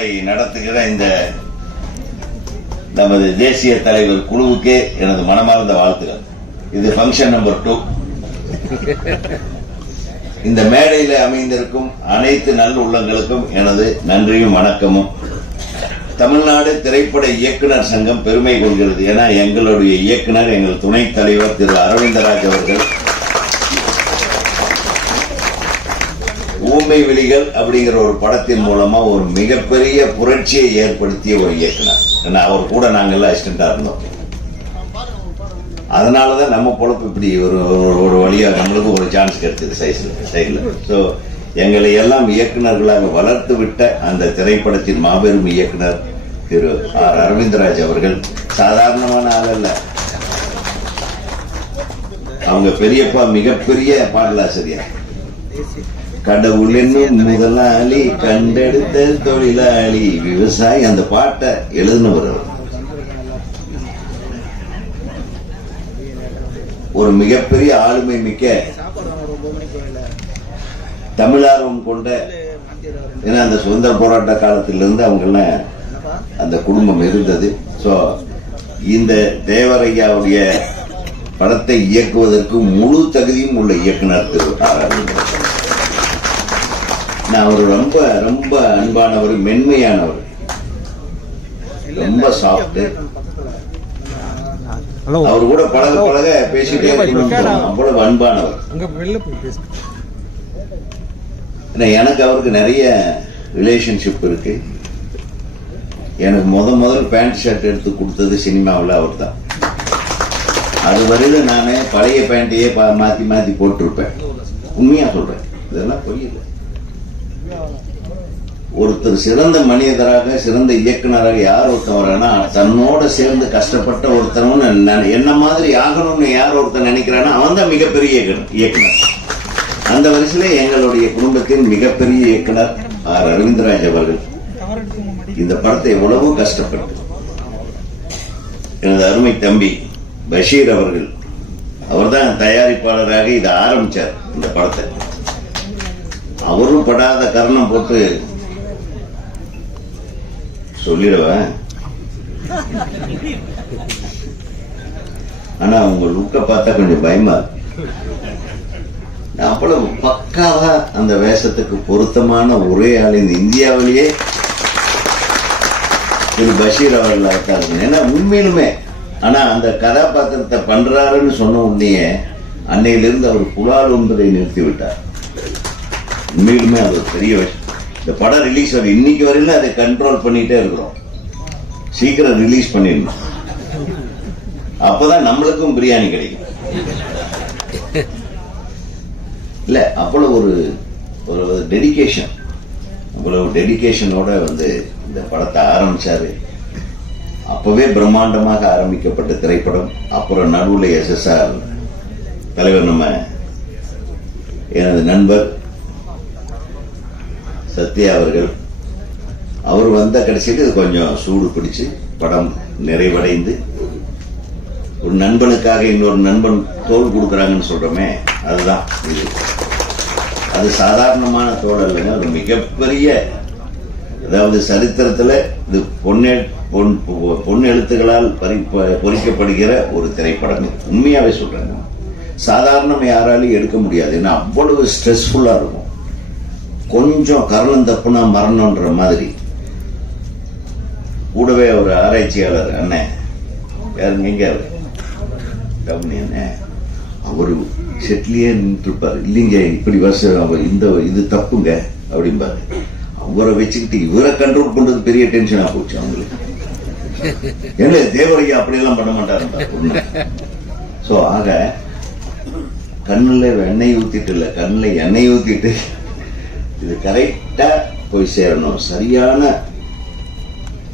விழாவை நடத்துகிற இந்த நமது தேசிய தலைவர் குழுவுக்கு எனது மனமார்ந்த வாழ்த்துக்கள். இது ஃபங்க்ஷன் நம்பர் 2. இந்த மேடையில் அமைந்திருக்கும் அனைத்து நல்ல உள்ளங்களுக்கும் எனது நன்றியும் வணக்கமும். தமிழ்நாடு திரைப்பட இயக்குனர் சங்கம் பெருமை கொள்கிறது. ஏன்னா எங்களுடைய இயக்குனர், எங்கள் துணைத் தலைவர் திரு அரவிந்தராஜ் அவர்கள் ஊமை விழிகள் அப்படிங்கிற ஒரு படத்தின் மூலமா ஒரு மிகப்பெரிய புரட்சியை ஏற்படுத்திய ஒரு இயக்குனர். ஏன்னா அவர் கூட நாங்கெல்லாம் அசிஸ்டண்டா இருந்தோம். அதனாலதான் நம்ம பொழப்பு இப்படி ஒரு வழியா நம்மளுக்கு ஒரு சான்ஸ் கிடைச்சது சைடுல. ஸோ எங்களை எல்லாம் இயக்குநர்களாக வளர்த்து விட்ட அந்த திரைப்படத்தின் மாபெரும் இயக்குனர் திரு அரவிந்தராஜ் அவர்கள் சாதாரணமான ஆள் அல்ல. அவங்க பெரியப்பா மிகப்பெரிய பாடலாசிரியர். கடவுள் என்னும் முதலாளி, கண்டெடுத்த தொழிலாளி, விவசாயி, அந்த பாட்டை எழுதினவர். ஒரு மிகப்பெரிய ஆளுமை மிக்க தமிழார்வம் கொண்ட, ஏன்னா அந்த சுதந்திர போராட்ட காலத்திலிருந்து அவங்கெல்லாம் அந்த குடும்பம் இருந்தது. ஸோ இந்த தேவரையாவுடைய படத்தை இயக்குவதற்கு முழு தகுதியும் உள்ள இயக்குனர் திரு அரவிந்தராஜ். அவர் ரொம்ப ரொம்ப அன்பானவர், மென்மையானவர், ரொம்ப சாஃப்ட். அவர் கூட பழக பழக பேசிட்டே அவ்வளவு அன்பானவர். எனக்கு அவருக்கு நிறைய ரிலேஷன்ஷிப் இருக்கு. எனக்கு முதல் பேண்ட் ஷர்ட் எடுத்து கொடுத்தது சினிமாவில் அவர் தான். அது வரையில நானே பழைய பேண்டையே மாத்தி மாத்தி போட்டிருப்பேன். உண்மையா சொல்றேன், இதெல்லாம் புரியல. ஒருத்தர் சிறந்த மனிதராக, சிறந்த இயக்குனராக யார் ஒருத்தன் வரானா, தன்னோட சேர்ந்து கஷ்டப்பட்ட ஒருத்தனும் என்ன மாதிரி ஆகணும்னு யார் ஒருத்தன் நினைக்கிறானா அவன் தான் மிகப்பெரிய இயக்குனர். அந்த வரிசையில எங்களுடைய குடும்பத்தின் மிகப்பெரிய இயக்குனர் அரவிந்தராஜ் அவர்கள் இந்த படத்தை எவ்வளவு கஷ்டப்பட்டு, எனது அருமை தம்பி பஷீர் அவர்கள், அவர்தான் தயாரிப்பாளராக இதை ஆரம்பிச்சார். இந்த படத்தை அவரும் படாத கரணம் போட்டு சொல்லிடுவேன். ஆனா உங்க லுக்க பார்த்தா கொஞ்சம் பயமா இருக்கு. அவ்வளவு பக்காவா அந்த வேஷத்துக்கு பொருத்தமான ஒரே ஆள் இந்த இந்தியாவிலேயே திரு பஷீர் அவர்கள் இருக்காங்க. ஏன்னா உண்மையிலுமே, ஆனா அந்த கதாபாத்திரத்தை பண்றாருன்னு சொன்ன உடனே அன்னையிலிருந்து அவர் புலால் ஒன்பதை நிறுத்தி விட்டார். உண்மையிலுமே அது ஒரு பெரிய விஷயம். இந்த படம் ரிலீஸ் ஆகுது, இன்னைக்கு வரையில அதை கண்ட்ரோல் பண்ணிட்டே இருக்கிறோம். சீக்கிரம் ரிலீஸ் பண்ணிடணும், அப்பதான் நம்மளுக்கும் பிரியாணி கிடைக்கும். இல்ல அவ்வளவு ஒரு டெடிகேஷன், அவ்வளவு டெடிகேஷனோட இந்த படத்தை ஆரம்பிச்சாரு. அப்பவே பிரம்மாண்டமாக ஆரம்பிக்கப்பட்ட திரைப்படம். அப்புறம் நடுவில் SSR தலைவர், நம்ம எனது நண்பர் சத்யா அவர்கள், அவர் வந்த கடைசியில் இது கொஞ்சம் சூடு பிடிச்சு படம் நிறைவடைந்து, ஒரு நண்பனுக்காக இன்னொரு நண்பன் தோல் கொடுக்குறாங்கன்னு சொல்றோமே, அதுதான் இது. அது சாதாரணமான தோல் இல்லைங்க, ஒரு மிகப்பெரிய, அதாவது சரித்திரத்தில் இது பொன் எழுத்துக்களால் பொறிக்கப்படுகிற ஒரு திரைப்படம். உண்மையாவே சொல்றேங்க, சாதாரண யாராலையும் எடுக்க முடியாது. ஏன்னா அவ்வளவு ஸ்ட்ரெஸ்ஃபுல்லா இருக்கும். கொஞ்சம் கரணம் தப்புனா மரணம்ன்ற மாதிரி. கூடவே ஒரு ஆராய்ச்சியாளர் அண்ணன், யாருங்க, எங்க கம்பெனி அண்ணன், அவரு செட்லியே நின்றுப்பாரு. இல்லைங்க இப்படி வருஷம் இது தப்புங்க அப்படிம்பாரு. அவரை வச்சுக்கிட்டு இவரை கண்ட்ரோல் பண்றது பெரிய டென்ஷனா போச்சு அவங்களுக்கு. ஏன்னா தேவரையா அப்படியெல்லாம் பண்ண மாட்டாரு. சோ ஆக கண்ணுல எண்ணெய் ஊத்திட்டு இல்ல, கண்ணுல எண்ணெய் ஊத்திட்டு இது கரெக்டா போய் சேரணும். சரியான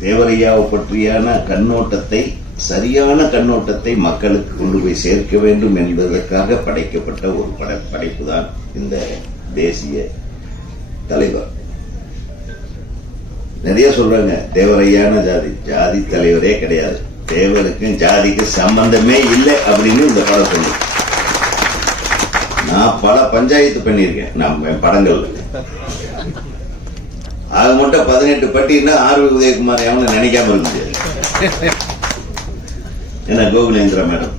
தேவரையாவை பற்றியான கண்ணோட்டத்தை, சரியான கண்ணோட்டத்தை மக்களுக்கு கொண்டு போய் சேர்க்க வேண்டும் என்பதற்காக படைக்கப்பட்ட ஒரு படைப்பு தான் இந்த தேசிய தலைவர். நிறைய சொல்றாங்க தேவரையான ஜாதி தலைவரே கிடையாது, தேவருக்கும் ஜாதிக்கு சம்பந்தமே இல்லை அப்படின்னு இந்த படம் சொல்லு. நான் பல பஞ்சாயத்து பண்ணியிருக்கேன் நம்ம படங்கள்ல. அது மட்டும் 18 பட்டின்னா ஆர்வி உதயகுமார் எவனை நினைக்காம இருக்க முடியாது. ஏன்னா கோகுலேந்திரா மேடம்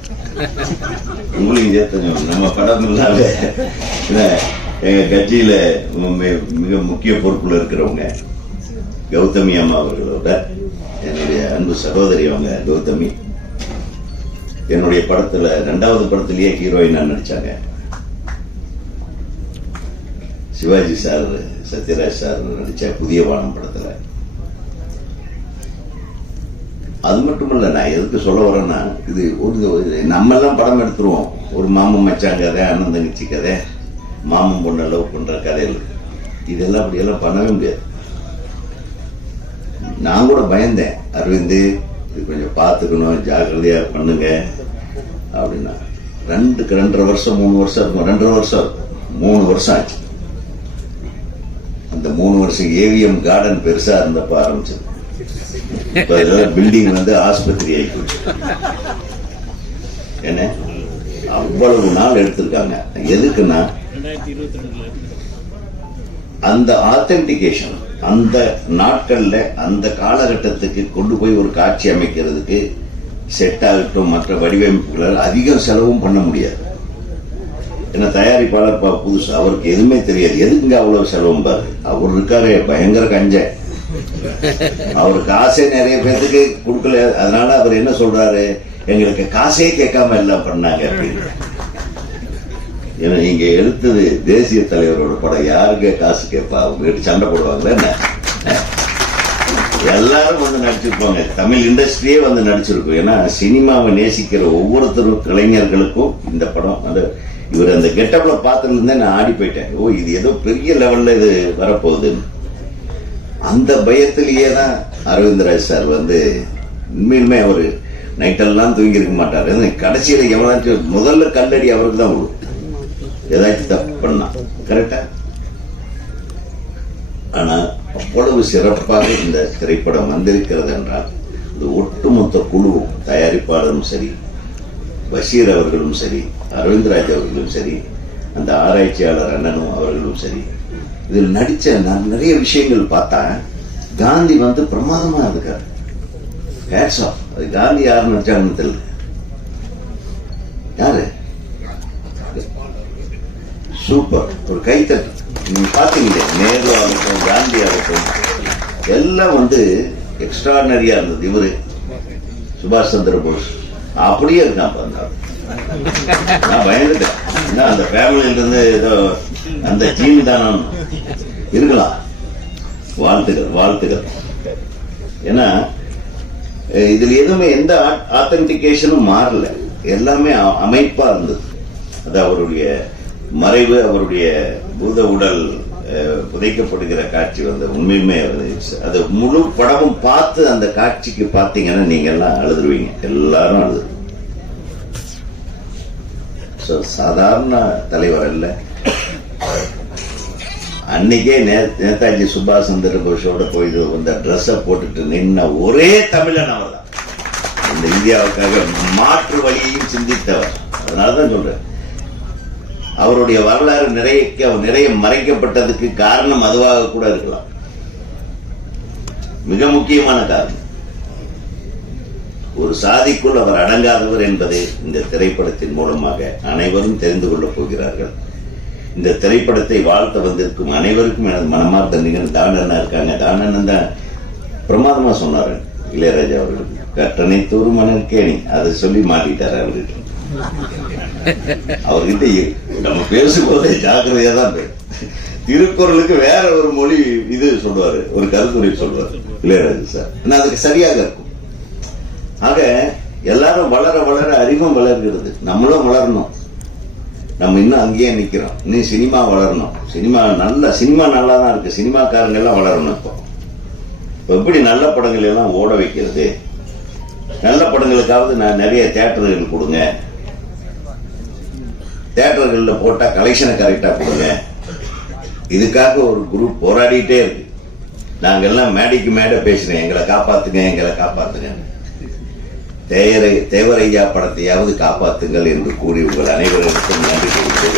உங்களையும் சேர்த்து நம்ம படம் இல்லாத எங்க கட்சியில மிக முக்கிய பொறுப்புல இருக்கிறவங்க கௌதமி அம்மா அவர்களோட என்னுடைய அன்பு சகோதரி அவங்க கௌதமி என்னுடைய படத்துல 2வது படத்திலேயே ஹீரோயினா நடிச்சாங்க. சிவாஜி சார் சத்யராஜ் சார் நடிச்ச புதிய வானம் படத்துல. அது மட்டும் இல்ல, நான் எதுக்கு சொல்ல வரேன்னா, இது ஒரு நம்ம எல்லாம் படம் எடுத்துருவோம். ஒரு மாமன் மச்சான் கதை, அண்ணன் தங்கச்சி கதை, மாமன் பொண்ணு லவ் பண்ற கதைகள், இதெல்லாம் அப்படியெல்லாம் பண்ணவே முடியாது. நான் கூட பயந்தேன், அரவிந்த் இது கொஞ்சம் பார்த்துக்கணும், ஜாக்கிரதையா பண்ணுங்க அப்படின்னா. 2.5 வருஷம் 3 வருஷம் இருக்கும். 2.5 வருஷம் இருக்கும். 3 வருஷம் ஆச்சு. அந்த 3 வருஷம் ஏவிஎம் கார்டன் பெருசா இருந்தப்ப ஆரம்பிச்சது. இப்ப பில்டிங் வந்து ஆஸ்பத்திரி ஆயிடுச்சு. என்ன அவ்வளவு நாள் எடுத்திருக்காங்க. எதுக்குன்னா அந்த ஆத்தென்டிகேஷன் அந்த நாட்கள்ல அந்த காலகட்டத்துக்கு கொண்டு போய் ஒரு காட்சி அமைக்கிறதுக்கு செட் ஆகட்டும், மற்ற வடிவமைப்புகளால் அதிகம் செலவும் பண்ண முடியாது. ஏன்னா தயாரிப்பாளர் புதுசு, அவருக்கு எதுவுமே தெரியாது. எதுக்குங்க அவ்வளவு செலவும் பாரு, அவர் இருக்காரு பயங்கர கஞ்ச, அவரு காசே நிறைய பேருக்கு கொடுக்கல. அதனால அவர் என்ன சொல்றாரு, எங்களுக்கு காசே கேட்காம எல்லாம் பண்ணாங்க அப்படின்னு. ஏன்னா நீங்க எடுத்தது தேசிய தலைவரோட படம், யாருங்க காசு கேட்பா? அவங்க வீட்டு சண்டை போடுவாங்களே என்ன? எல்லாரும் வந்து நடிச்சிருப்பாங்க, தமிழ் இண்டஸ்ட்ரியே வந்து நடிச்சிருக்கும். ஏன்னா சினிமாவை நேசிக்கிற ஒவ்வொருத்தரும் கலைஞர்களுக்கும் இந்த படம் அந்த இவர் அந்த கெட்டப்ல பார்த்ததுல இருந்தே நான் ஆடி போயிட்டேன். ஓ, இது ஏதோ பெரிய லெவல்ல இது வரப்போகுதுன்னு. அந்த பயத்திலேயே தான் அரவிந்தராஜ் சார் வந்து உண்மையிலுமே அவரு நைட்டெல்லாம் தூங்கி இருக்க மாட்டாரு. கடைசியில எவ்வளவு முதல்ல கல்லடி அவருக்கு தான் விடும், ஏதாச்சும் தப்பு பண்ணா. கரெக்டா? ஆனா அவ்வளவு சிறப்பாக இந்த திரைப்படம் வந்திருக்கிறது என்றால் இது ஒட்டுமொத்த குழு, தயாரிப்பாளரும் சரி, பஷீர் அவர்களும் சரி, அரவிந்தராஜ் அவர்களும் சரி, அந்த ஆராய்ச்சியாளர் அண்ணனும் அவர்களும் சரி, இதில் நடிச்ச நான் நிறைய விஷயங்கள் பார்த்தா காந்தி வந்து பிரமாதமா இருக்காரு. Hats off. அது காந்தி யாரு நடிச்சாங்கன்னு தெரியல. யாரு? சூப்பர். ஒரு கைத்தட்டு. நீங்க பாத்தீங்களே, நேரு ஆகட்டும், காந்தி ஆகட்டும், எல்லாம் வந்து எக்ஸ்ட்ராடனரியா இருந்தது. இவரு சுபாஷ் சந்திர போஸ் அப்படியே இருக்கான். நான் பயந்துட்டேன், அந்த ஃபேமிலியில இருந்து ஏதோ அந்த ஜீன் தானம் இருக்கலாம். வாழ்த்துக்கள், வாழ்த்துக்கள். ஏன்னா இதுல எதுவுமே எந்த ஆத்தென்டிகேஷனும் மாறல, எல்லாமே அமைப்பா இருந்தது. அது அவருடைய மறைவு, அவருடைய பூத உடல் புதைக்கப்படுகிற காட்சி வந்து உண்மையுமே அது முழு படமும் பார்த்து அந்த காட்சிக்கு பார்த்தீங்கன்னா நீங்க எல்லாம் அழுதுருவீங்க, எல்லாரும் அழுதுருவீங்க. சாதாரண தலைவர் அல்ல. அன்னைக்கே நேதாஜி சுபாஷ் சந்திர போஸோட போய் இந்த ட்ரெஸ்ஸை போட்டுட்டு நின்ன ஒரே தமிழன் அவர் தான். இந்த இந்தியாவுக்காக மாற்று வழியையும் சிந்தித்தவர். அதனாலதான் சொல்றேன், அவருடைய வரலாறு நிறைய மறைக்கப்பட்டதுக்கு காரணம் அதுவாக கூட இருக்கலாம். மிக முக்கியமான காரணம், ஒரு சாதிக்குள் அவர் அடங்காதவர் என்பதை இந்த திரைப்படத்தின் மூலமாக அனைவரும் தெரிந்து கொள்ளப் போகிறார்கள். இந்த திரைப்படத்தை வாழ்த்த வந்திருக்கும் அனைவருக்கும் எனது மனமார்ந்த நிகழ்வு. தானண்ணா இருக்காங்க, தானண்ணன் தான் பிரமாதமா சொன்னாரு இளையராஜா அவர்களுக்கு. கட்டணை தூரு மணல் கேணி அதை சொல்லி மாட்டிட்டாரு அவர்கிட்ட. அவர்கிட்ட நம்ம பேசும்போதே ஜாக்கிரதையா தான் திருக்குறளுக்கு வேற ஒரு மொழி இது சொல்லுவாரு, ஒரு கருத்துரை சொல்லுவாரு இளையராஜா சார். அதுக்கு சரியாக இருக்கும். ஆக எல்லாரும் வளர வளர அறிவும் வளர்கிறது, நம்மளும் வளரணும். நம்ம இன்னும் அங்கேயே நிக்கிறோம். இன்னும் சினிமா வளரணும். சினிமா நல்லா தான் இருக்கு. சினிமாக்காரங்க எல்லாம் வளரணும். இப்போ எப்படி நல்ல படங்கள் எல்லாம் ஓட வைக்கிறது, நல்ல படங்களுக்காவது நான் நிறைய தியேட்டர்கள் கொடுங்க, தியேட்டர்கள்ல போட்டா கலெக்ஷனை கரெக்டா கொடுங்க. இதுக்காக ஒரு குரூப் போராடிட்டே இருக்கு. நாங்கெல்லாம் மேடைக்கு மேடை பேசுறேன், எங்களை காப்பாத்துங்க, எங்களை காப்பாத்துங்க. தேவரையா படத்தையாவது காப்பாத்துங்கள் என்று கூறி உங்கள் அனைவருக்கும் நன்றி தெரிவித்துக்